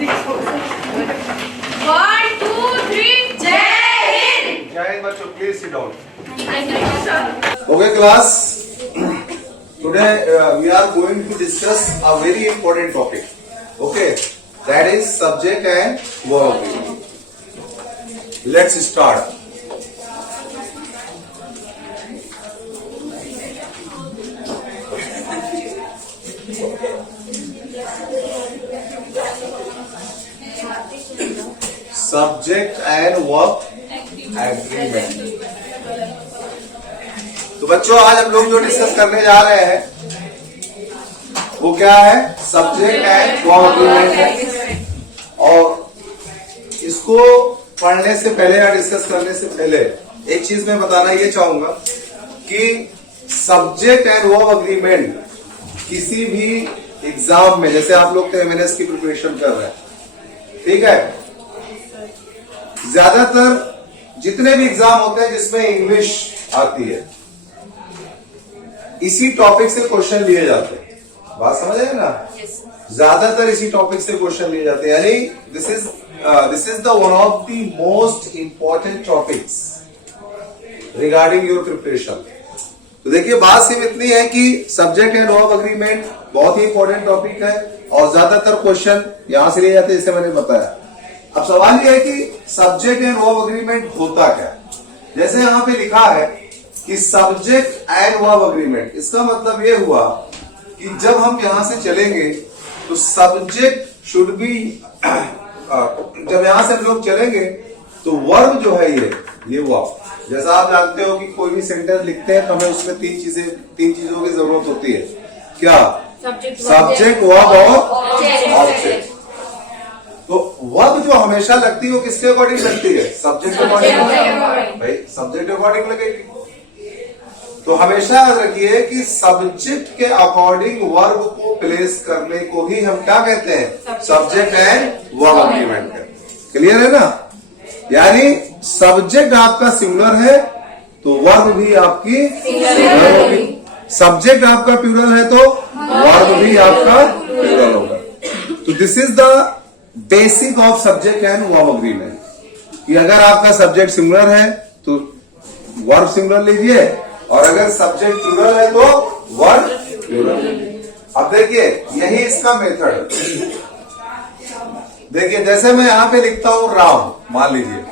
One, two, three. जय हिंद। जय हिंद बच्चों, please sit down. Okay class, today we are going to discuss a very important topic. Okay, that is subject and verb. Let's start. Subject and verb agreement. तो बच्चों आज हम लोग जो discuss करने जा रहे हैं वो क्या है? सब्जेक्ट एंड वर्ब एग्रीमेंट है। और इसको पढ़ने से पहले या डिस्कस करने से पहले एक चीज मैं बताना ये चाहूंगा कि सब्जेक्ट एंड वर्ब एग्रीमेंट किसी भी एग्जाम में, जैसे आप लोग एमएनएस की प्रिपरेशन कर रहे हैं, ठीक है, ज्यादातर जितने भी एग्जाम होते हैं जिसमें इंग्लिश आती है, इसी टॉपिक से क्वेश्चन लिए जाते हैं। बात समझ आए ना? ज्यादातर इसी टॉपिक से क्वेश्चन लिए जाते हैं, यानी this is the one of the most important topics regarding your preparation. तो देखिए, बात सिर्फ इतनी है कि सब्जेक्ट एंड वर्ब एग्रीमेंट बहुत ही इंपॉर्टेंट टॉपिक है और ज्यादातर क्वेश्चन यहां से लिए जाते हैं, जैसे मैंने बताया। अब सवाल यह है कि सब्जेक्ट एंड वर्ब एग्रीमेंट होता क्या? जैसे यहां पे लिखा है कि सब्जेक्ट एंड वर्ब एग्रीमेंट, इसका मतलब ये हुआ कि जब हम यहां से चलेंगे तो सब्जेक्ट शुड बी, जब यहां से हम लोग चलेंगे तो वर्ब जो है ये हुआ। जैसा आप जानते हो कि कोई भी सेंटेंस लिखते हैं तो हमें उसमें तीन चीजों की जरूरत होती है। क्या? सब्जेक्ट, वर्ब और ऑब्जेक्ट। तो वर्ब जो हमेशा लगती है वो किसके अकॉर्डिंग लगती है? सब्जेक्ट के अकॉर्डिंग। भाई सब्जेक्ट के अकॉर्डिंग लगेगी। तो हमेशा याद रखिए कि सब्जेक्ट के अकॉर्डिंग वर्ब को प्लेस करने को ही हम क्या कहते हैं? Subject and verb agreement. Clear है ना? यानी सब्जेक्ट आपका सिंगुलर है तो वर्ब भी आपकी सिंगुलर होगी। सब्जेक्ट आपका प्लूरल है तो वर्ब भी आपका प्लूरल होगा। तो this is the basic of subject and verb agreement, कि अगर आपका सब्जेक्ट सिंगुलर है तो वर्ब सिंगुलर लीजिए, और अगर सब्जेक्ट प्लूरल है तो वर्ब प्लूरल। अब देखिए, यही इसका मेथड है। देखिए, जैसे मैं यहां पे लिखता हूं राम, मान लीजिए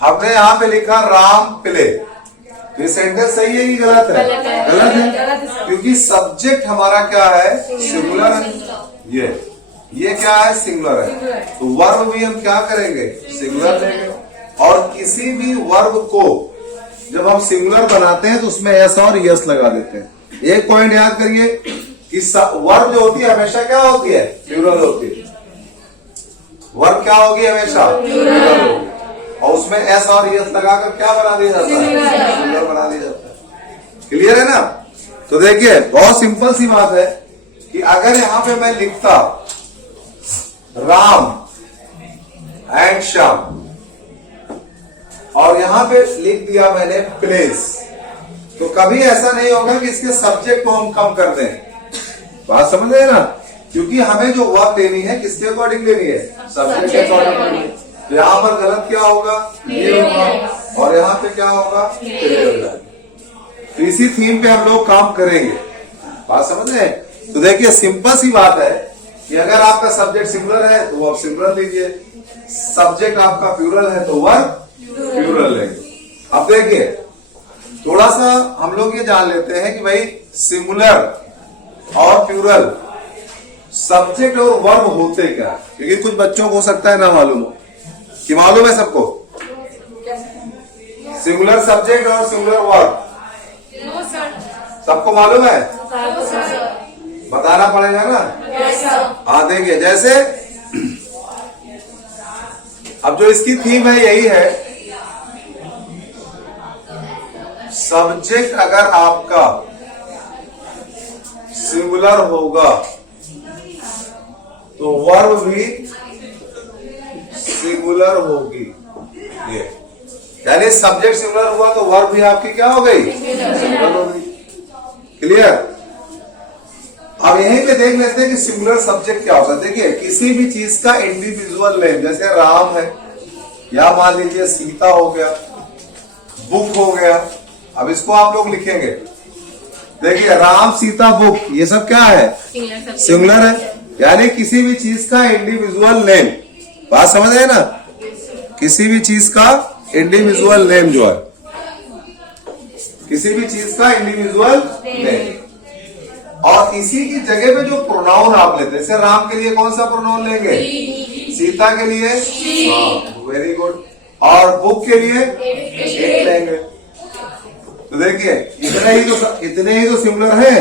हमने यहां पे लिखा राम प्ले, तो ये सेंटेंस सही है कि गलत है? गलत है, क्योंकि सब्जेक्ट हमारा क्या है? सिंगुलर है। ये क्या है? सिंगुलर है। तो वर्ब भी हम क्या करेंगे? सिंगुलर लेंगे। और किसी भी वर्ब को जब हम सिंगुलर बनाते हैं तो उसमें एस और यस लगा देते हैं। एक पॉइंट याद करिए कि वर्ब जो होती है हमेशा क्या होती है? प्लूरल होती है। वर्ब क्या होगी? हमेशा प्लूरल होगी। और उसमें एस और यस लगाकर क्या बना दिया जाता है? सिंगुलर बना दिया जाता है। क्लियर है ना? तो देखिए, बहुत सिंपल सी बात है कि अगर यहां पे मैं लिखता राम एंड श्याम और यहां पे लिख दिया मैंने प्लेस, तो कभी ऐसा नहीं होगा कि इसके सब्जेक्ट को हम कम कर दें। बात समझ रहे हैं ना? क्योंकि हमें जो वर्ब लेनी है किसके अकॉर्डिंग लेनी है? सब्जेक्ट के अकॉर्डिंग। तो यहां पर गलत क्या होगा? ये होगा। और यहां पे क्या होगा? तो इसी थीम पे हम लोग काम करेंगे। बात समझ रहे हैं? तो देखिए, सिंपल सी बात है कि अगर आपका सब्जेक्ट सिंगुलर है तो वर्ब सिंगुलर लीजिए, सब्जेक्ट आपका प्लूरल है तो वर्ब प्लूरल लेंगे। अब देखिए, थोड़ा सा हम लोग ये जान लेते हैं कि भाई सिंगुलर और प्लूरल सब्जेक्ट और वर्ब होते क्या, क्योंकि कुछ बच्चों को हो सकता है ना मालूम हो। कि मालूम है सबको? सिंगुलर सब्जेक्ट और सिंगुलर वर्ब सबको मालूम है? बताना पड़ेगा ना? हाँ, देखिए, जैसे अब जो इसकी थीम है यही है, सब्जेक्ट अगर आपका सिंगुलर होगा तो वर्ब भी सिंगुलर होगी। ये यानी सब्जेक्ट सिंगुलर हुआ तो वर्ब भी आपकी क्या हो गई? सिंगुलर हो गई। क्लियर? अब यहीं पे देख लेते हैं कि सिंगुलर सब्जेक्ट क्या होता है। देखिए किसी भी चीज का इंडिविजुअल नेम, जैसे राम है या मान लीजिए सीता हो गया, बुक हो गया। अब इसको आप लोग लिखेंगे, देखिए राम सीता बुक, ये सब क्या है? सिंगुलर है। यानी किसी भी चीज का इंडिविजुअल नेम, बात समझ आए ना? किसी भी चीज का इंडिविजुअल नेम जो है, किसी भी चीज का इंडिविजुअल नेम, और इसी की जगह पे जो प्रोनाउन आप लेते हैं, जैसे राम के लिए कौन सा प्रोनाउन लेंगे? सीता के लिए वेरी गुड, और बुक के लिए इट लेंगे। तो देखिए इतने ही तो सिंगुलर है।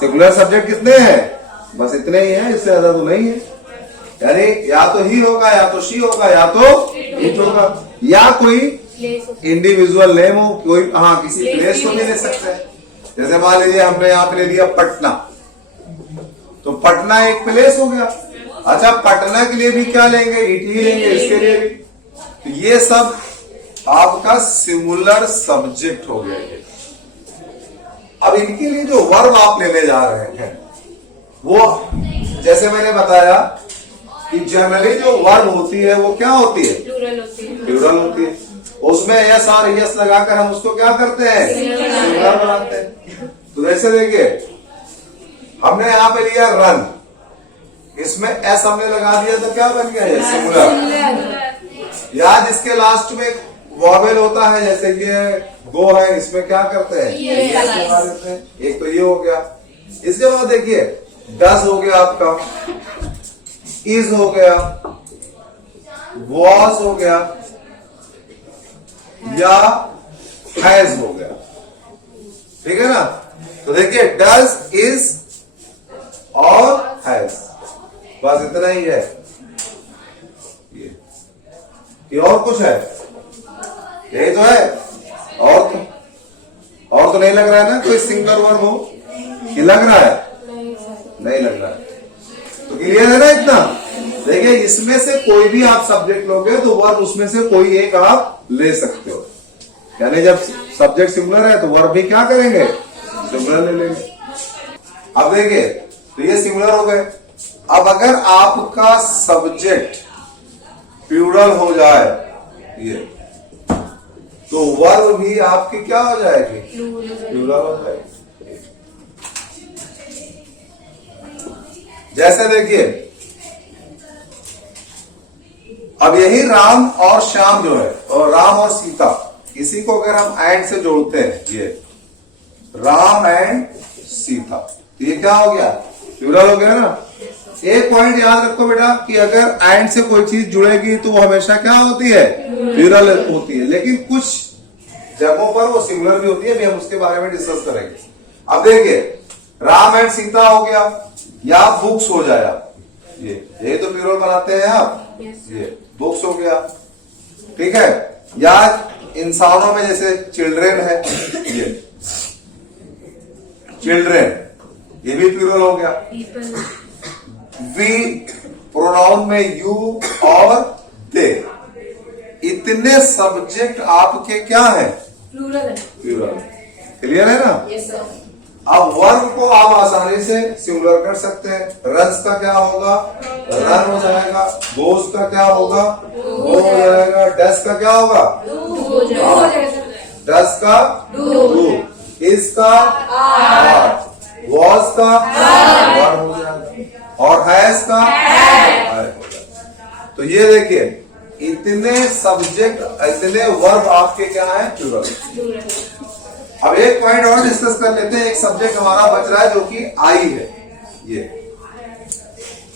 सिंगुलर सब्जेक्ट कितने हैं? बस इतने ही हैं, इससे ज्यादा तो नहीं है। यानी या तो ही होगा, या तो शी होगा, या तो इट होगा, या कोई इंडिविजुअल नेम हो, कोई हाँ किसी प्लेस को भी ले सकते हैं। जैसे मान लीजिए हमने यहाँ पे ले लिया पटना, तो पटना एक प्लेस हो गया। अच्छा पटना के लिए भी क्या लेंगे? इट ही लेंगे, इसके लिए भी। तो ये सब आपका सिंगुलर सब्जेक्ट हो गया। अब इनके लिए जो वर्ब आप लेने जा रहे हैं वो, जैसे मैंने बताया कि जनरली जो वर्ब होती है वो क्या होती है? प्लूरल होती है। उसमें यस और यस लगाकर हम उसको क्या करते हैं? सिंगुलर बनाते हैं। तो जैसे देखिए हमने यहाँ पे लिया रन, इसमें एस हमने लगा दिया तो क्या बन गया? ये सिंगुलर। या जिसके लास्ट में वॉवेल होता है, जैसे ये गो है, इसमें क्या करते हैं? यस लगा देते हैं। एक तो ये हो गया। इसके बाद देखिए डज हो गया आपका, इज हो गया, वॉज हो गया, या हैज हो गया। ठीक है ना? तो देखिए डज, इज और हैज, बस इतना ही है। ये और कुछ है? यही तो है। और तो नहीं लग रहा है ना कोई सिंगुलर वर्ब हो? कि लग रहा है? नहीं लग रहा है। तो क्लियर है ना इतना? देखिए इसमें से कोई भी आप सब्जेक्ट लोगे तो वर्ब उसमें से कोई एक आप ले सकते हो। यानी जब सब्जेक्ट सिंगुलर है तो वर्ब भी क्या करेंगे? सिंगुलर ले लेंगे। अब देखिए तो ये सिंगुलर हो गए। अब अगर आपका सब्जेक्ट प्लूरल हो जाए ये, तो वर्ब भी आपकी क्या हो जाएगी? प्लूरल हो जाएगी। जैसे देखिए अब यही राम और श्याम जो है, और राम और सीता, इसी को अगर हम एंड से जोड़ते हैं, ये राम एंड सीता, तो ये क्या हो गया? प्लूरल हो गया ना। एक पॉइंट याद रखो बेटा कि अगर एंड से कोई चीज जुड़ेगी तो वो हमेशा क्या होती है? प्लूरल होती है। लेकिन कुछ जगहों पर वो सिंगुलर भी होती है, भी हम उसके बारे में डिस्कस करेंगे। अब देखिए राम एंड सीता हो गया, या बुक्स हो जाए आप, ये तो प्लूरल बनाते हैं आप, ये बुक्स हो गया। ठीक है? या इंसानों में जैसे चिल्ड्रेन है, ये चिल्ड्रेन, ये भी प्लूरल हो गया। वी प्रोनाउन में यू और दे, इतने सब्जेक्ट आपके क्या है? प्लूरल। क्लियर है ना? Yes sir. अब वर्ब को आप आसानी से सिंगुलर कर सकते हैं। रन्स का क्या होगा? रन हो जाएगा। गोस का क्या होगा? गो हो जाएगा। डस का क्या होगा? डस का डू। इस का आर। वॉज का वर हो जाएगा। और हैज का है। तो ये देखिए इतने सब्जेक्ट, इतने वर्ब आपके क्या है? प्लूरल। अब एक पॉइंट और डिस्कस कर लेते हैं। एक सब्जेक्ट हमारा बच रहा है जो कि आई है। ये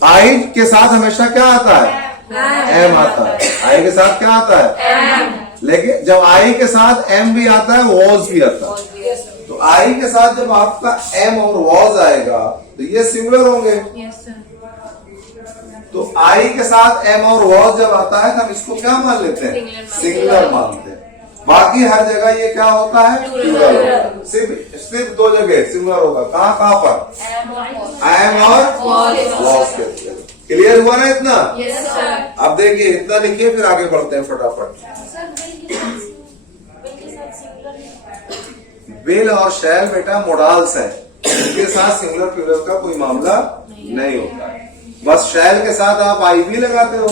आई के साथ हमेशा क्या आता है? एम आता है। आई के साथ क्या आता है? लेकिन जब आई के साथ एम भी आता है, वॉज भी आता है। तो आई के साथ जब आपका एम और वॉज आएगा तो ये सिंगुलर होंगे। तो आई के साथ एम और वॉज जब आता है तो हम इसको क्या मान लेते हैं? सिंगुलर मानते हैं। बाकी हर जगह ये क्या होता है? प्लूरल। सिर्फ दो जगह सिंगुलर होगा। कहाँ पर? एम और वॉज के। क्लियर हुआ ना इतना? Yes sir. अब देखिए इतना लिखिए, फिर आगे बढ़ते हैं फटाफट। विल और शैल बेटा मोडाल्स है। उनके साथ सिंगुलर प्लूरल का कोई मामला नहीं होता है। बस शैल के साथ आप आई भी लगाते हो,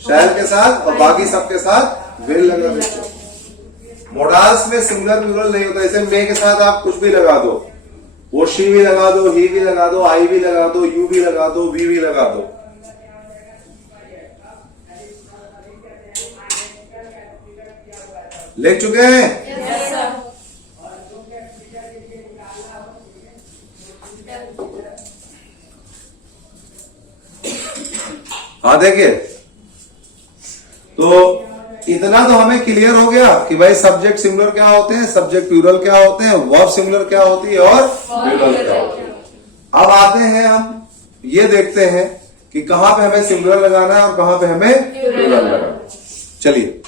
शैल के साथ, और बाकी सबके साथ विल लगा देते हो। मोडाल्स में सिंगुलर प्लूरल नहीं होता। जैसे मे के साथ आप कुछ भी लगा दो, वो शी भी लगा दो, ही भी लगा दो, आई भी लगा दो, यू भी लगा दो, वी भी लगा दो। लिख चुके हैं? Yes sir. हाँ देखिए, तो इतना तो हमें क्लियर हो गया कि भाई सब्जेक्ट सिंगुलर क्या होते हैं, सब्जेक्ट प्लूरल क्या होते हैं, वर्ब सिंगुलर क्या होती है और प्लूरल क्या होती है। अब आते हैं हम ये देखते हैं कि कहां पे हमें सिंगुलर लगाना है और कहां पे हमें प्लूरल लगाना है। चलिए,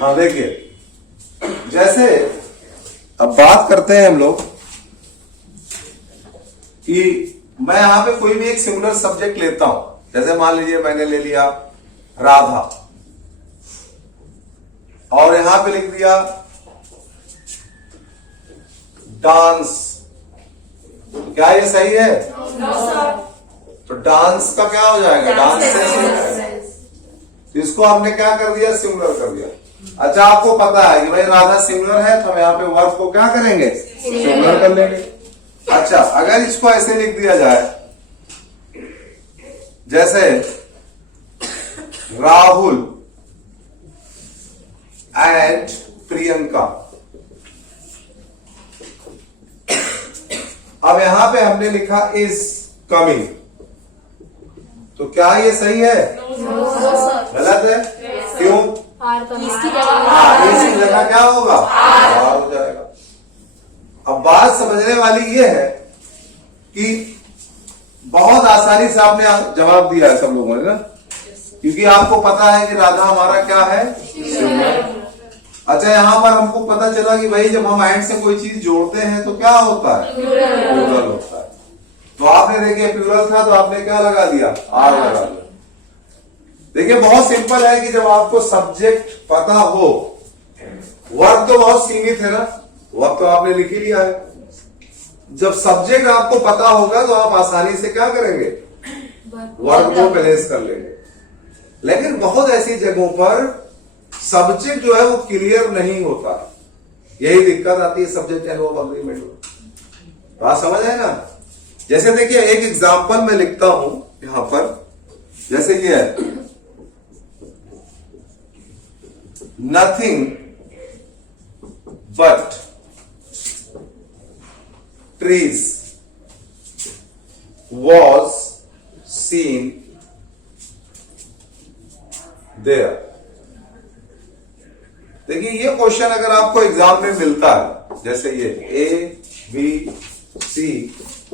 हाँ देखिए, जैसे अब बात करते हैं हम लोग कि मैं यहां पे कोई भी एक सिंगुलर सब्जेक्ट लेता हूं। जैसे मान लीजिए मैंने ले लिया राधा और यहां पे लिख दिया डांस। तो क्या ये सही है? तो डांस का क्या हो जाएगा? डांस से। तो इसको हमने क्या कर दिया? सिंगुलर कर दिया। अच्छा, आपको पता है कि भाई राधा सिंगुलर है, तो हम यहाँ पे वर्ब को क्या करेंगे? सिंगुलर कर लेंगे। अच्छा, अगर इसको ऐसे लिख दिया जाए, जैसे राहुल एंड प्रियंका। अब यहां पे हमने लिखा इज कमिंग, तो क्या ये सही है? गलत है। क्यों? इसकी जगह क्या होगा? आर हो जाएगा। अब बात समझने वाली ये है कि बहुत आसानी से आपने जवाब दिया है सब लोगों ने ना, क्योंकि आपको पता है कि राधा हमारा क्या है? अच्छा, यहां पर हमको पता चला कि भाई जब हम एंड से कोई चीज जोड़ते हैं तो क्या होता है? प्लूरल होता है। तो आपने देखिए प्लूरल था तो आपने क्या लगा दिया? आर लगा दिया। देखिए बहुत सिंपल है कि जब आपको सब्जेक्ट पता हो, वर्ब तो बहुत सीमित है ना, वर्ब तो आपने लिख ही लिया है। जब सब्जेक्ट आपको पता होगा तो आप आसानी से क्या करेंगे? वर्ब को प्लेस कर लेंगे। लेकिन बहुत ऐसी जगहों पर सब्जेक्ट जो है वो क्लियर नहीं होता, यही दिक्कत आती है सब्जेक्ट एंड वर्ब अग्रीमेंट में। बात समझ है ना? जैसे देखिए एक एग्जांपल मैं लिखता हूं यहां पर, जैसे ये है nothing but trees was seen there। देखिए ये क्वेश्चन अगर आपको एग्जाम में मिलता है, जैसे ये A, B, C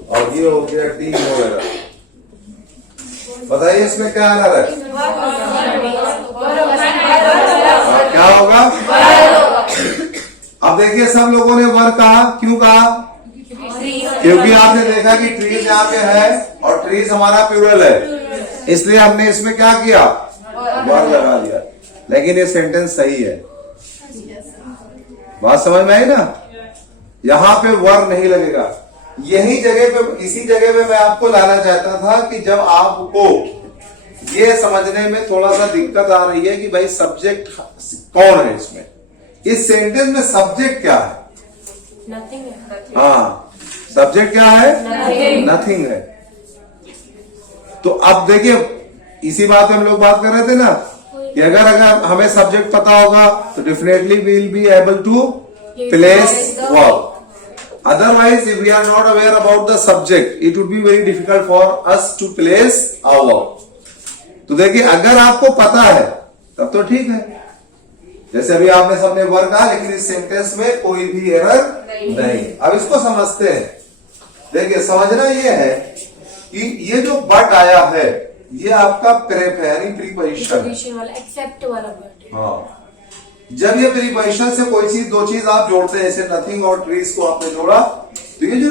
और ये हो गया D वगैरह, बताइए इसमें क्या आ रहा है? क्या होगा? अब देखिए सब लोगों ने वर कहा, क्यों कहा? क्योंकि आपने देखा कि ट्रीज यहाँ पे है और ट्रीज हमारा प्लूरल है, इसलिए हमने इसमें क्या किया? वर लगा दिया। लेकिन ये सेंटेंस सही है, बात समझ में आई ना? यहां पे वर नहीं लगेगा। यही जगह पे, इसी जगह पे मैं आपको लाना चाहता था कि जब आपको ये समझने में थोड़ा सा दिक्कत आ रही है कि भाई सब्जेक्ट कौन है इसमें, इस सेंटेंस में सब्जेक्ट क्या है? हाँ, सब्जेक्ट क्या है? नथिंग है। तो अब देखिए इसी बात पे हम लोग बात कर रहे थे ना कि अगर हमें सब्जेक्ट पता होगा तो definitely we will be able to place verb. Otherwise, if we are not aware about the subject, it would be very difficult for us to place our verb। तो देखिए अगर आपको पता है तब तो ठीक है, जैसे अभी आपने सबने वर्ब कहा, लेकिन इस सेंटेंस में कोई भी एरर नहीं। अब इसको समझते हैं। देखिए समझना ये है कि ये जो बट आया है ये आपका प्रेप है, यानी प्रीपोजिशन वाला, एक्सेप्ट वाला बट। हाँ, जब ये प्रीपोजिशन से कोई चीज, दो चीज आप जोड़ते हैं, जैसे नथिंग और ट्रीज को आपने जोड़ा, तो ये जो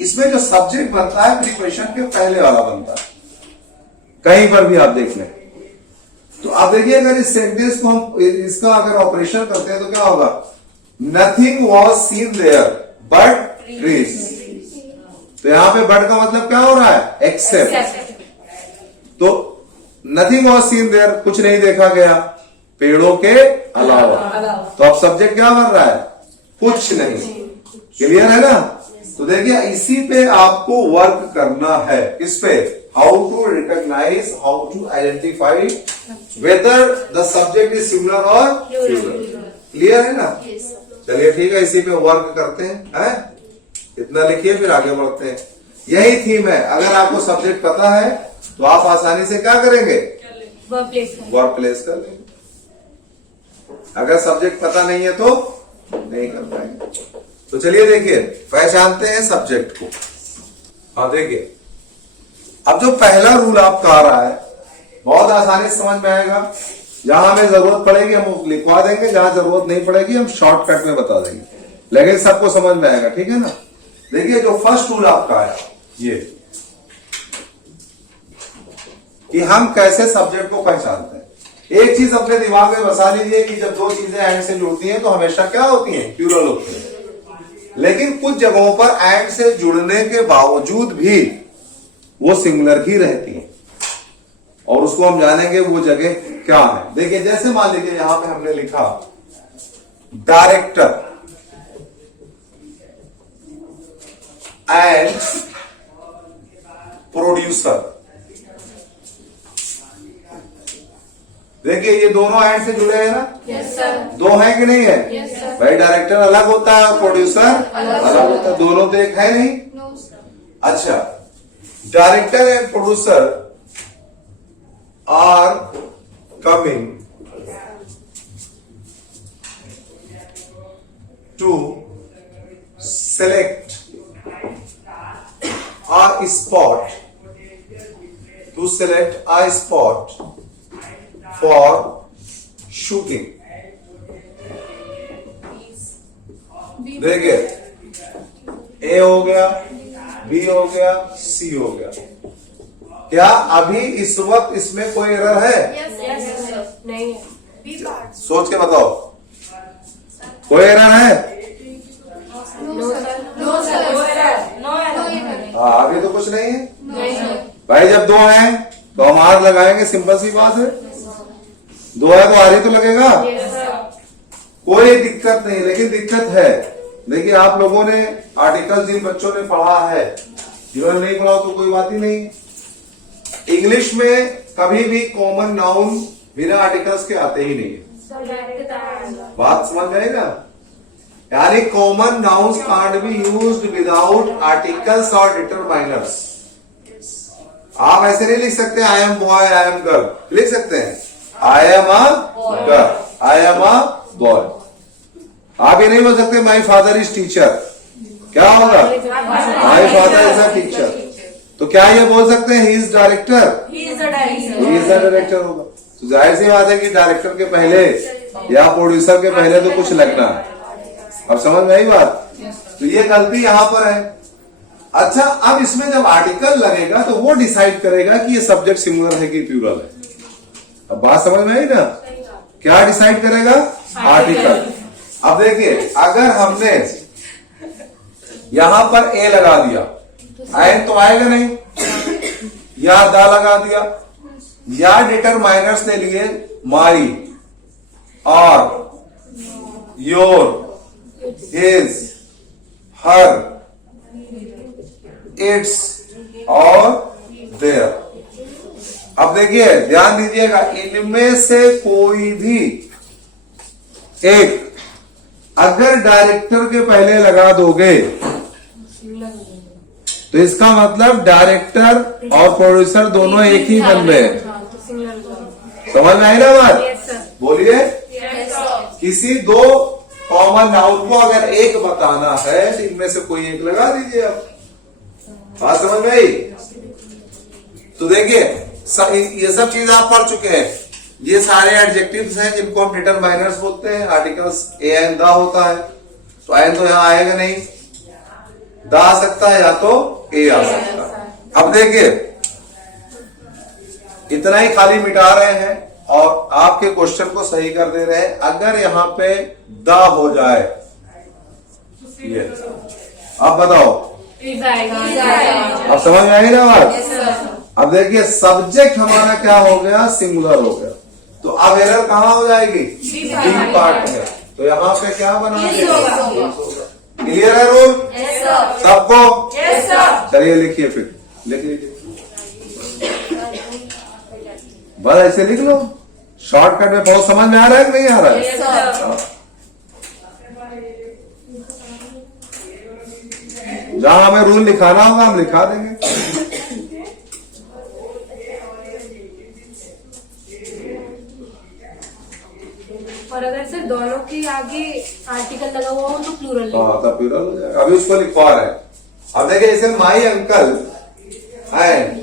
इसमें जो सब्जेक्ट बनता है प्रीपोजिशन के पहले वाला बनता है, कहीं पर भी आप देख लें। तो अब देखिए अगर इस सेंटेंस को हम इसका अगर ऑपरेशन करते हैं तो क्या होगा, nothing was seen there but trees. तो यहां पे बट का मतलब क्या हो रहा है, एक्सेप्ट। तो नथिंग वॉज सीन देयर, कुछ नहीं देखा गया पेड़ों के अलावा। तो अब सब्जेक्ट क्या बन रहा है, कुछ नहीं। क्लियर है ना। तो देखिए इसी पे आपको वर्क करना है, किस पे, how to recognise, how to identify whether the subject is similar और प्लूरल। क्लियर है ना। चलिए ठीक है, इसी पे वर्क करते हैं। इतना लिखिए फिर आगे बढ़ते हैं। यही थीम है। अगर आपको सब्जेक्ट पता है तो आप आसानी से क्या करेंगे, वर्ब प्लेस कर लेंगे। अगर सब्जेक्ट पता नहीं है तो नहीं कर पाएंगे। तो चलिए देखिए, पहचानते हैं सब्जेक्ट को। हाँ देखिए, अब जो पहला रूल आपका आ रहा है बहुत आसानी से समझ में आएगा। जहां हमें जरूरत पड़ेगी हम लिखवा देंगे, जहां जरूरत नहीं पड़ेगी हम शॉर्टकट में बता देंगे, लेकिन सबको समझ में आएगा। ठीक है ना। देखिए जो फर्स्ट रूल आपका आया ये कि हम कैसे सब्जेक्ट को पहचानते हैं। एक चीज अपने दिमाग में बसा लीजिए कि जब दो चीजें एंड से जुड़ती हैं तो हमेशा क्या होती हैं, प्लूरल होती हैं। लेकिन कुछ जगहों पर एंड से जुड़ने के बावजूद भी वो सिंगुलर ही रहती है, और उसको हम जानेंगे वो जगह क्या है। देखिए जैसे मान लीजिए यहां पे हमने लिखा डायरेक्टर एंड प्रोड्यूसर। देखिए ये दोनों एंड से जुड़े हैं ना। Yes sir. दो हैं कि नहीं है। Yes sir. भाई डायरेक्टर अलग होता है, प्रोड्यूसर अलग होता है, दोनों तो एक है नहीं। No sir. अच्छा, director and producer are coming to select a spot, to select a spot for shooting। देखिए ए हो गया, बी हो गया, सी हो गया। क्या अभी इस वक्त इसमें कोई एरर है? Yes sir. नहीं सोच के बताओ, कोई एरर है? No sir. No sir. No हाँ अभी तो कुछ नहीं है। नहीं सर। भाई जब दो हैं तो हम आर लगाएंगे, सिंपल सी बात है। दो है तो आर ही तो लगेगा। Yes sir. कोई दिक्कत नहीं, लेकिन दिक्कत है। देखिए आप लोगों ने आर्टिकल जिन बच्चों ने पढ़ा है, जिन्होंने नहीं पढ़ा तो कोई बात ही नहीं। इंग्लिश में कभी भी कॉमन नाउन बिना आर्टिकल्स के आते ही नहीं है। बात समझ में आई ना। यानी common nouns can't be used without articles और डिटरमाइनर्स। आप ऐसे नहीं लिख सकते I am boy, I am girl. लिख सकते हैं I am a girl, I am a boy. आप ये नहीं बोल सकते माई फादर इज टीचर। क्या होगा? My father is a teacher. तो क्या ये बोल सकते हैं he is director? He is the director होगा। तो जाहिर सी बात है कि डायरेक्टर के पहले या प्रोड्यूसर के पहले तो कुछ लगना है। अब समझ में आई बात। तो ये गलती यहां पर है। अच्छा, अब इसमें जब आर्टिकल लगेगा तो वो डिसाइड करेगा कि ये सब्जेक्ट सिंगुलर है कि प्लूरल है। अब बात समझ में आई ना। क्या डिसाइड करेगा? आर्टिकल। अब देखिए अगर हमने यहां पर ए लगा दिया, एंड तो आएगा नहीं, या दा लगा दिया, या डिटरमाइनर्स ले लिए माई और योर, हिज, हर, इट्स और देयर। अब देखिए ध्यान दीजिएगा, इनमें से कोई भी एक अगर डायरेक्टर के पहले लगा दोगे तो इसका मतलब डायरेक्टर और प्रोड्यूसर दोनों एक ही बन रहे हैं। समझ में आई ना बात? बोलिए। किसी दो कॉमन नाउन को अगर एक बताना है तो इनमें से कोई एक लगा दीजिए। आप बात समझ में आई? तो देखिए ये सब चीज आप पढ़ चुके हैं। ये सारे एडजेक्टिव्स हैं जिनको हम डिटरमाइनर्स बोलते हैं। आर्टिकल्स ए एंड दा होता है, तो एंड तो यहां आएगा नहीं, दा आ सकता है या तो ए आ सकता है। अब देखिए इतना ही खाली मिटा रहे हैं, और आपके क्वेश्चन को सही कर दे रहे हैं। अगर यहां पे द हो जाए, ये आप बताओ, अब समझ में आई ना बात? अब देखिए सब्जेक्ट हमारा क्या हो गया, सिंगुलर हो गया, तो अब एरर कहां हो जाएगी, बी पार्ट में। तो यहाँ पे क्या बना देगा, क्लियर है रूल सबको? चलिए लिखिए, फिर लिख लीजिए, बस ऐसे लिख लो, शॉर्टकट में। बहुत समझ में आ रहा है कि नहीं आ रहा है? जहां हमें रूल लिखाना होगा हम लिखा देंगे। और अगर से दोनों के आगे आर्टिकल लगा हुआ हो तो प्लूरल। हाँ, तब प्लूरल हो जाएगा। अभी उसको लिखवा रहे हैं। अब देखिए, जैसे my uncle and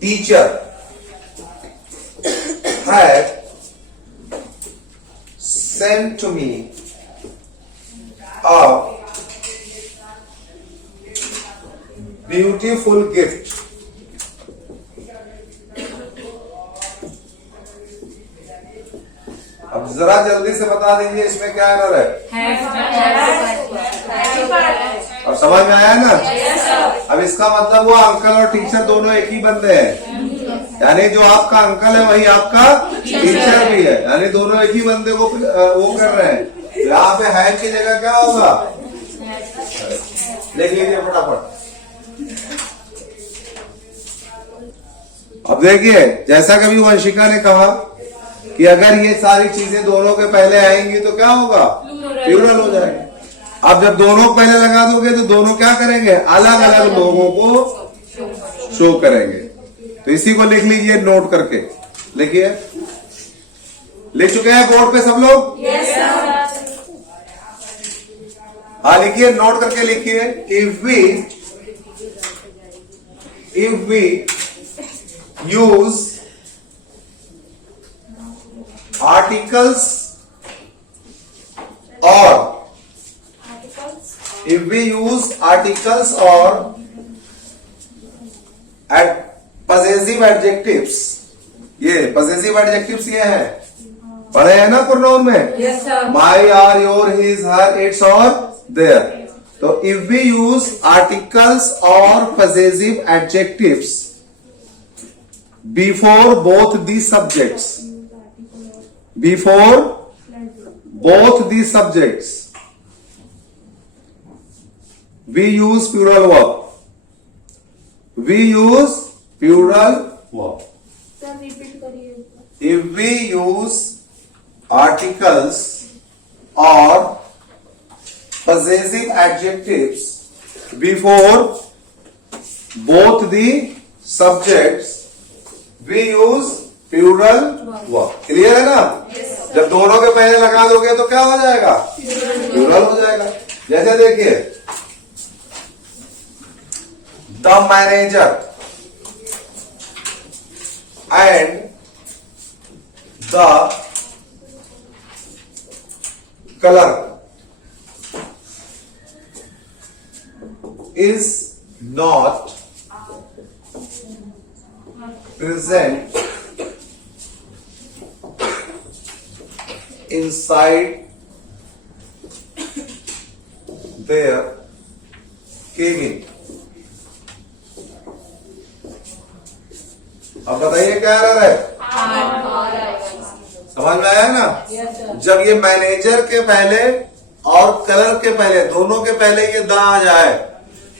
teacher had sent to me a beautiful gift. अब जरा जल्दी से बता दीजिए इसमें क्या एरर है। अब समझ में आया ना? अब इसका मतलब वो अंकल और टीचर दोनों एक ही बंदे हैं, यानी जो आपका अंकल है वही आपका टीचर भी है, यानी दोनों एक ही बंदे को वो कर रहे हैं। यहाँ पे है की जगह क्या होगा, लिख लीजिए फटाफट। अब देखिए, जैसा कभी वंशिका ने कहा कि अगर ये सारी चीजें दोनों के पहले आएंगी तो क्या होगा, प्लूरल हो जाएगा। अब जब दोनों पहले लगा दोगे तो दोनों क्या करेंगे, अलग अलग लोगों को शो करेंगे। तो इसी को लिख लीजिए नोट करके, लिखिए। लिख चुके हैं बोर्ड पे सब लोग? हाँ लिखिए, नोट करके लिखिए। If we use articles or if we use articles or possessive adjectives, ये possessive adjectives ये है, पढ़े हैं ना pronoun में? Yes, sir. my, our, your, his, her, its और their। तो if we use articles or possessive adjectives before both these subjects, before both these subjects, we use plural verb, we use plural verb। if we use articles or possessive adjectives before both the subjects, we use plural verb. Clear है ना? जब दोनों के पहले लगा दोगे तो क्या हो जाएगा, प्लूरल हो जाएगा। जैसे देखिए, the manager and the clerk is not present inside their cabin। अब बताइए क्या एरर है, समझ में आया ना? जब ये मैनेजर के पहले और कलर के पहले, दोनों के पहले ये द आ जाए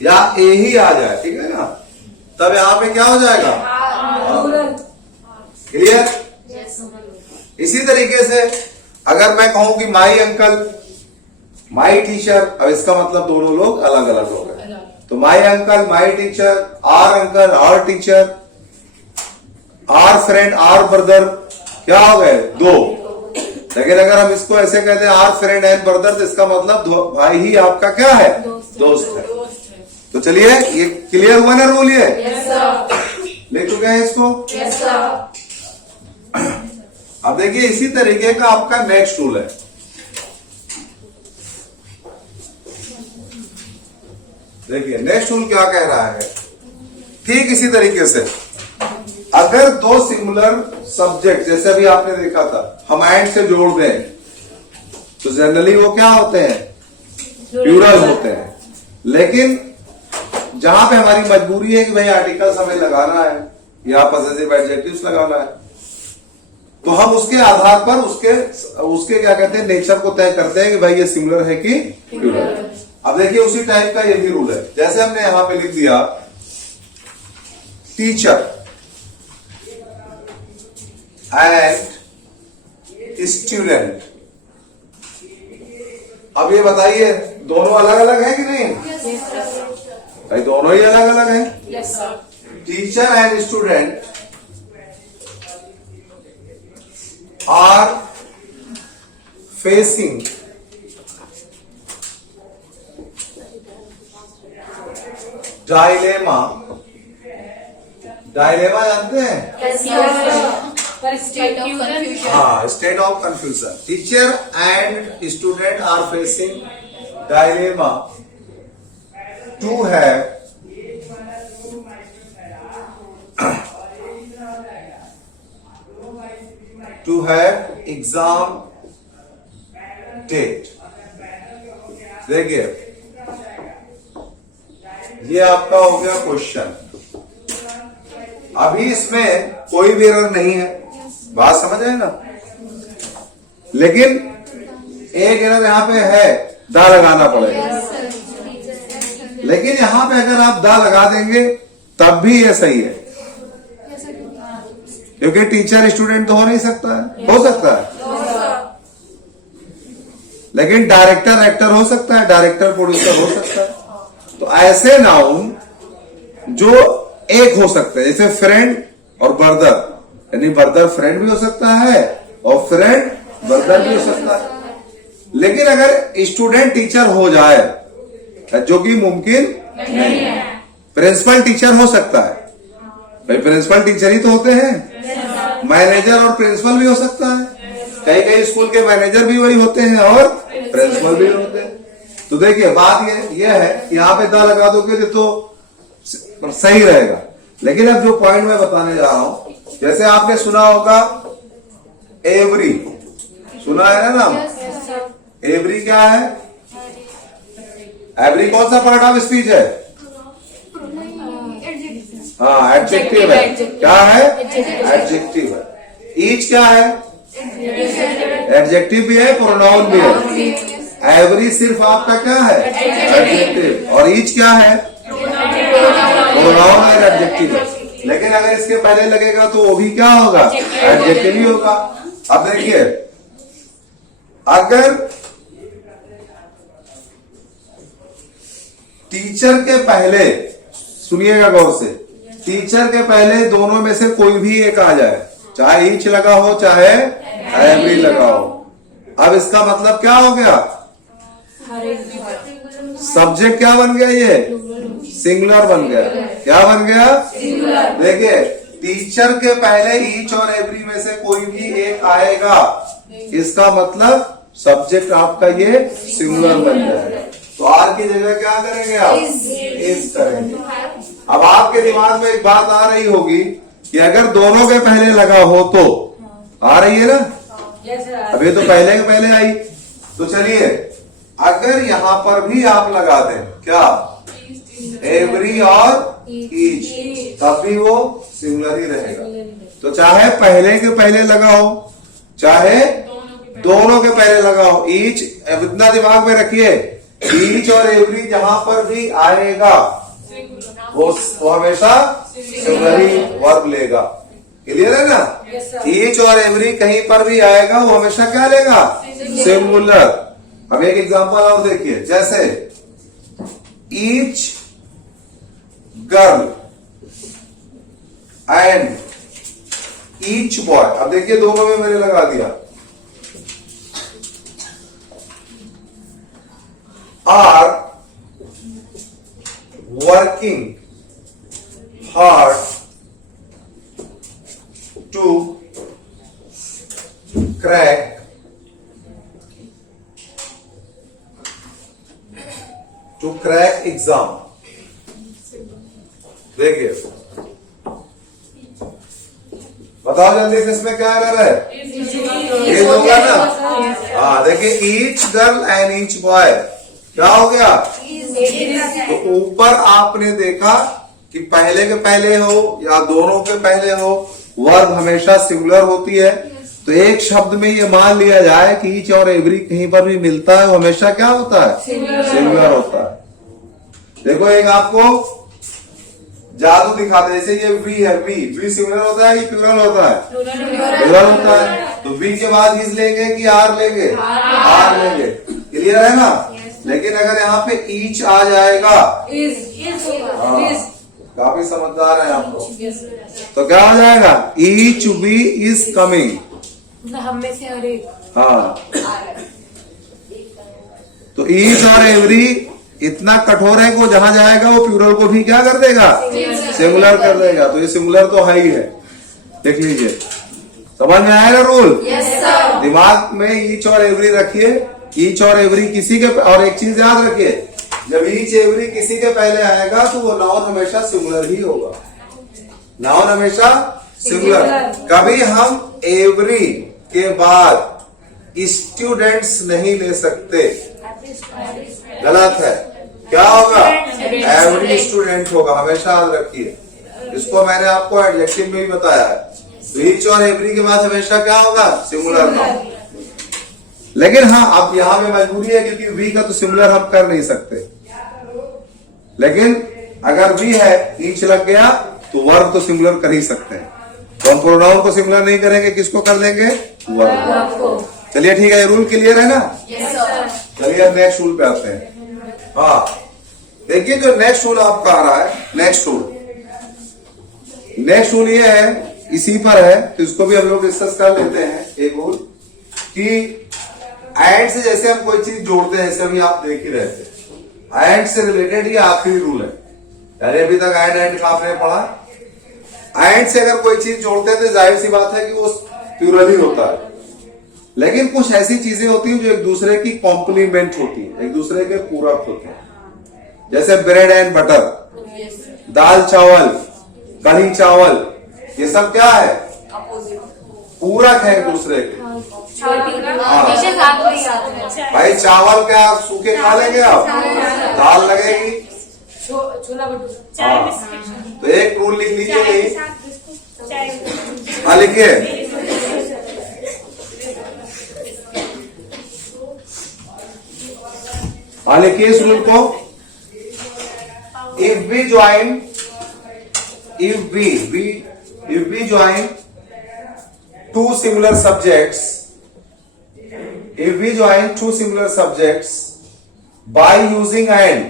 या ए ही आ जाए, ठीक है ना, तब यहां पे क्या हो जाएगा, क्लियर? इसी तरीके से अगर मैं कहूं कि माई अंकल, माई टीचर, अब इसका मतलब दोनों लोग अलग अलग हो गए। तो my uncle, my teacher, or uncle, or teacher, or friend, or brother, क्या हो गए, दो। लेकिन अगर हम इसको ऐसे कहते हैं आर फ्रेंड एंड ब्रदर, तो इसका मतलब भाई ही आपका क्या है, दोस्त है। तो चलिए, ये क्लियर हुआ ना रूल? ये लिख चुके हैं इसको? अब देखिए, इसी तरीके का आपका नेक्स्ट रूल है। देखिए नेक्स्ट रूल क्या कह रहा है, ठीक इसी तरीके से। अगर दो सिमिलर सब्जेक्ट जैसे अभी आपने देखा था हम एंड से जोड़ दें तो जनरली वो क्या होते हैं, प्लूरल होते हैं। लेकिन जहां पे हमारी मजबूरी है कि भाई आर्टिकल्स हमें लगाना है या पॉसेसिव एडजेक्टिव्स लगाना है, तो हम उसके आधार पर उसके क्या कहते हैं, नेचर को तय करते हैं कि भाई ये सिमिलर है कि प्लूरल। अब देखिए उसी टाइप का ये भी रूल है। जैसे हमने यहां पे लिख दिया टीचर एंड स्टूडेंट। अब ये बताइए दोनों अलग अलग है कि नहीं? भाई दोनों ही अलग अलग है। Teacher and student are facing dilemma। Dilemma जानते हैं? हाँ, state of confusion. Teacher and student are facing dilemma to have exam date. देखिए ये आपका हो गया क्वेश्चन। अभी इसमें कोई भी एरर नहीं है, बात समझ आए ना। लेकिन एक एरर यहां पे है, दा लगाना पड़ेगा। लेकिन यहां पे अगर आप दा लगा देंगे तब भी ये सही है, क्योंकि टीचर स्टूडेंट तो हो नहीं सकता है, हो सकता है लेकिन डायरेक्टर एक्टर हो सकता है, डायरेक्टर प्रोड्यूसर हो सकता है। तो ऐसे नाउन जो एक हो सकते हैं, जैसे फ्रेंड और ब्रदर, यानी ब्रदर फ्रेंड भी हो सकता है और फ्रेंड ब्रदर भी हो सकता है। लेकिन अगर स्टूडेंट टीचर हो जाए, जो कि मुमकिन नहीं है, प्रिंसिपल टीचर हो सकता है, भाई प्रिंसिपल टीचर ही तो होते हैं। मैनेजर और प्रिंसिपल भी हो सकता है, कई कई स्कूल के मैनेजर भी वही होते हैं और प्रिंसिपल भी होते हैं। तो देखिए बात ये है, यहाँ पे दा लगा दोगे तो सही रहेगा। लेकिन अब जो पॉइंट मैं बताने जा रहा हूं, जैसे आपने सुना होगा एवरी, सुना है ना नाम? एवरी क्या है? एवरी कौन सा पार्ट ऑफ स्पीच है? हाँ, एडजेक्टिव है। क्या है? एडजेक्टिव है। ईच क्या है? एडजेक्टिव भी है, प्रोनाउन भी है। एवरी सिर्फ आपका क्या है? एडजेक्टिव। और ईच क्या है? प्रोनाउन और एडजेक्टिव है। लेकिन अगर इसके पहले लगेगा तो वो भी क्या होगा? एडजेक्टिव ही होगा। अब देखिए अगर टीचर के पहले, सुनिएगा गौर से, टीचर के पहले दोनों में से कोई भी एक आ जाए, चाहे ईच लगा हो चाहे एवरी लगा हो, अब इसका मतलब क्या हो गया? सब्जेक्ट क्या बन गया? ये सिंगुलर बन गया। क्या बन गया? देखिए टीचर के पहले ईच और एवरी में से कोई भी एक आएगा, इसका मतलब सब्जेक्ट आपका ये सिंगुलर बन जाएगा। तो आर की जगह क्या करेंगे आप? इज करेंगे। अब आपके दिमाग में एक बात आ रही होगी कि अगर दोनों के पहले लगा हो तो, आ रही है ना? अब ये तो पहले के पहले आई। तो चलिए अगर यहां पर भी आप लगा दें क्या? एवरी और ईच, तब भी वो सिमिलर ही रहेगा। तो चाहे पहले के पहले लगा हो चाहे दोनों के पहले लगा हो, ईच, इतना दिमाग में रखिए, ईच और एवरी जहां पर भी आएगा वो हमेशा सिमिलर ही वर्ब लेगा। क्लियर है ना? ईच और एवरी कहीं पर भी आएगा वो हमेशा क्या लेगा? सिमिलर। अब एक एग्जांपल और देखिए, जैसे each girl and each boy. अब देखिए दोनों में मैंने लगा दिया, are working hard to crack exam. देखिए बताओ जल्दी से, इसमें क्या एरर है? एज होगा ना। हाँ देखिए, each girl and each boy, क्या हो गया? तो ऊपर आपने देखा कि पहले के पहले हो या दोनों के पहले हो, वर्ब हमेशा सिंगुलर होती है। तो एक शब्द में ये मान लिया जाए कि ईच और एवरी कहीं पर भी मिलता है, वो हमेशा क्या होता है? सिंगुलर होता है। देखो एक आपको जादू दिखाते, जैसे ये वी है, वी सिंगुलर होता है कि प्लूरल होता है? प्लूरल होता है। तो वी के बाद इज लेंगे कि आर लेंगे? आर लेंगे। क्लियर है ना? लेकिन अगर यहाँ पे ईच आ जाएगा, हाँ, काफी समझदार है आप लोग, तो क्या हो जाएगा? ईच वी इज कमिंग, हम में से हर एक। हाँ। तो ईच और एवरी इतना कठोर है कि वो जहां जाएगा वो प्लूरल को भी क्या कर देगा? सिंगुलर कर देगा। तो ये सिंगुलर तो है ही है, देख लीजिए। समझ में आया ना रूल? दिमाग में ईच और एवरी रखिए। ईच और एवरी किसी के, और एक चीज याद रखिए, जब ईच एवरी किसी के पहले आएगा तो वो नाउन हमेशा सिंगुलर ही होगा। नाउन हमेशा सिंगुलर। कभी हम एवरी के बाद स्टूडेंट्स नहीं ले सकते, गलत है। क्या होगा? एवरी स्टूडेंट होगा, हमेशा याद रखिए। इसको मैंने आपको एडजेक्टिव में भी बताया है। तो ईच और एवरी के बाद हमेशा क्या होगा? Singular noun. लेकिन हाँ, अब यहाँ में मजबूरी है क्योंकि वी का तो सिंगुलर हम कर नहीं सकते। लेकिन अगर वी है, ईच लग गया, तो वर्ब तो सिंगुलर कर ही सकते हैं। तो हम प्रोनाउन को सिंगुलर नहीं करेंगे, किसको कर देंगे? वर्ब को। चलिए ठीक है, ये रूल क्लियर है ना? चलिए अब नेक्स्ट रूल पे आते हैं। हाँ देखिए, जो नेक्स्ट रूल आपका आ रहा है, नेक्स्ट रूल ये है, इसी पर है, तो इसको भी हम लोग डिस्कस कर लेते हैं। एक रूल कि एंड से जैसे हम कोई चीज जोड़ते हैं, जैसे अभी आप देख ही रहे थे, एंड से रिलेटेड ये आखिरी रूल है। यानी अभी तक एंड का आपने पढ़ा। एंड से अगर कोई चीज जोड़ते हैं तो जाहिर सी बात है कि वो प्लूरल ही होता है। लेकिन कुछ ऐसी चीजें होती हैं जो एक दूसरे की कॉम्प्लीमेंट होती है, एक दूसरे के पूरक होते हैं। जैसे ब्रेड एंड बटर, दाल चावल, कढ़ी चावल, ये सब क्या है? पूरक है एक दूसरे के। भाई चावल क्या आप सूखे खा लेंगे? आप दाल लगेगी, छोला भटूरा। तो एक रूल लिख लीजिए। हाँ लिखिए, हाँ लिखिए इस रूल को। If we join two similar subjects, if we join two similar subjects by using and,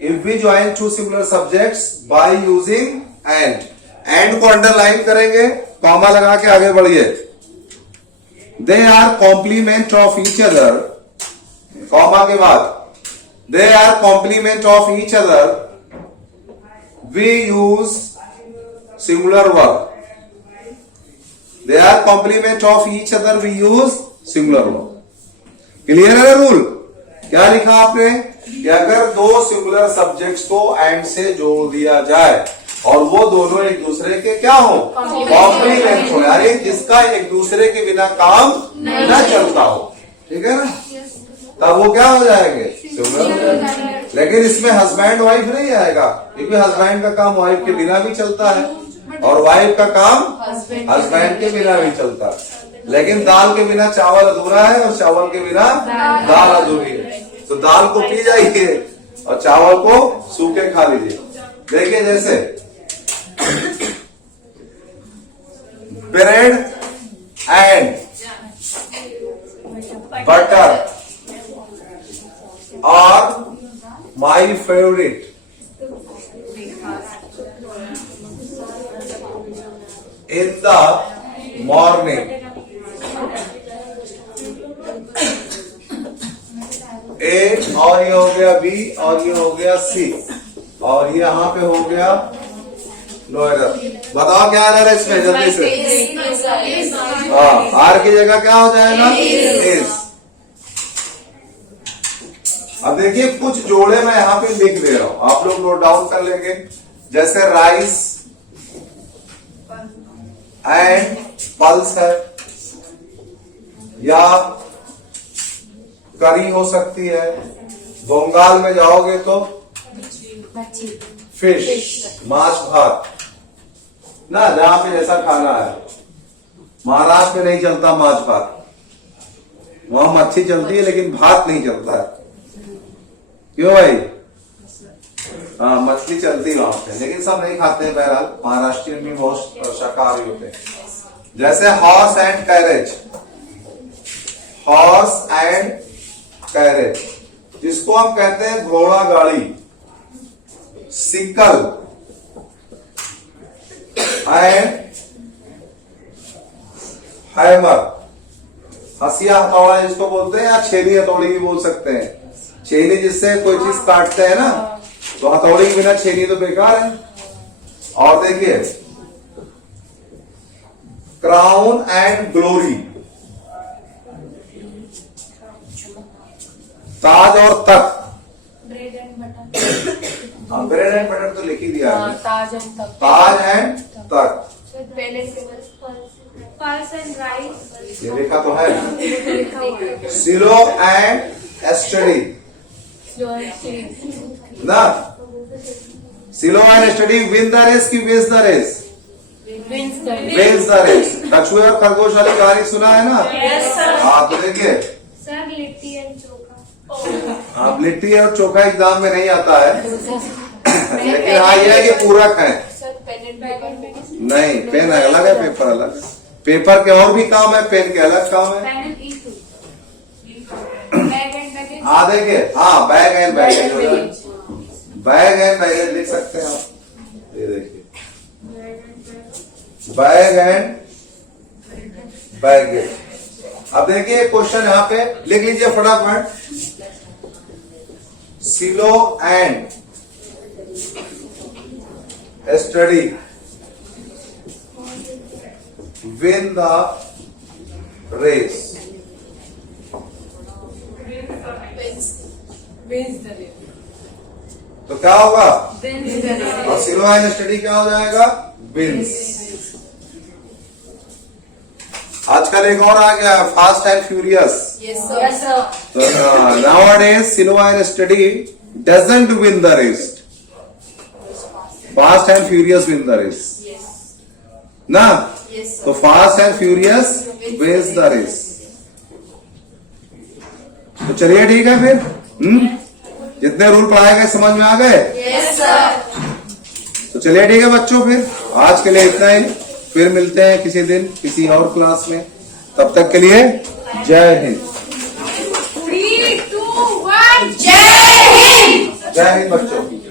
if we join two similar subjects by using and को अंडरलाइन करेंगे, कॉमा लगा के आगे बढ़िए। They are complement of each other, comma के बाद they are complement of each other, we use singular verb। They are complement of each other, we use singular verb। Clear है ना रूल? क्या लिखा आपने कि अगर दो सिंगुलर सब्जेक्ट्स को एंड से जोड़ दिया जाए और वो दोनों एक दूसरे के क्या हो? कॉम्प्लीमेंट हो, यानी जिसका एक दूसरे के बिना काम न चलता हो, ठीक है ना, तब वो क्या हो जाएंगे? सिंगुलर हो जाएंगे। लेकिन इसमें हस्बैंड वाइफ नहीं आएगा, क्योंकि हस्बैंड का काम वाइफ के बिना भी चलता है और वाइफ का काम हस्बैंड के बिना भी चलता है। लेकिन दाल के बिना चावल अधूरा है और चावल के बिना दाल अधूरी है। तो दाल को पी जाइए और चावल को सूखे खा लीजिए। देखिए जैसे bread and butter are my favourite, in the morning। ए और ये हो गया बी और ये हो गया सी और ये यहाँ पे हो गया लोअर। बताओ क्या आ रहा है इसमें जल्दी से? हाँ, आर की जगह क्या हो जाएगा? इज। अब देखिए कुछ जोड़े मैं यहाँ पे लिख दे रहा हूं, आप लोग नोट डाउन कर लेंगे। जैसे राइस एंड पल्स है, या करी हो सकती है। बंगाल में जाओगे तो फिश, माछ भात ना, जहां पे जैसा खाना है। महाराष्ट्र में नहीं चलता माछ भात, वहां मच्छी चलती है लेकिन भात नहीं चलता है। क्यों भाई? हाँ, मछली चलती है वहां पे, लेकिन सब नहीं खाते हैं। बहरहाल महाराष्ट्रियन भी बहुत शाकाहारी होते हैं। जैसे horse and carriage, horse and carriage, जिसको हम कहते हैं घोड़ा गाड़ी, सिकल एंड हैमर, हसिया हथौड़ा जिसको बोलते हैं, या छेनी हथौड़ी भी बोल सकते हैं। छेनी जिससे कोई चीज काटते हैं ना, तो हथौड़ी के बिना छेनी तो बेकार है। और देखिए क्राउन एंड ग्लोरी, ताज और तख्त। ब्रेड एंड बटर, हाँ, ब्रेड एंड बटर तो लिख ही दिया है। ताज एंड तख्त, ताज एंड तख्त, पल्स एंड राइस, ये लिखा तो है। लिखा हुआ है। सिलो एंड एस्टडी ना, slow and steady win the race की wins the race, wins the race. कछुए और खरगोश वाली कहानी सुना है ना? Yes sir. हाँ, तो देखिए सर लिट्टी एंड चोखा, आप लिट्टी और चोखा एग्जाम में नहीं आता है, लेकिन हाँ ये है कि पूरक है। नहीं, पेन अलग है, पेपर अलग है। पेपर के और भी काम है, पेन के अलग काम है। हाँ देखिए, हाँ bag and baggage, bag and baggage लिख सकते हैं आप। ये देखिए बैग एंड बैगेज। अब देखिए क्वेश्चन यहाँ पे लिख लीजिए फटाफट। Slow and steady win the race. तो क्या होगा? और सिलो एंड स्टडी क्या हो जाएगा? विंस। आजकल एक और आ गया, फास्ट एंड फ्यूरियस। तो nowadays slow and steady doesn't win the race, fast and furious win the race ना। तो fast and furious wins the race. तो चलिए ठीक है फिर, जितने रूल पढ़ाए गए समझ में आ गए? तो चलिए ठीक है बच्चों, फिर आज के लिए इतना ही। फिर मिलते हैं किसी दिन किसी और क्लास में। तब तक के लिए जय हिंद। 3, 2, 1 जय हिंद। जय हिंद बच्चों।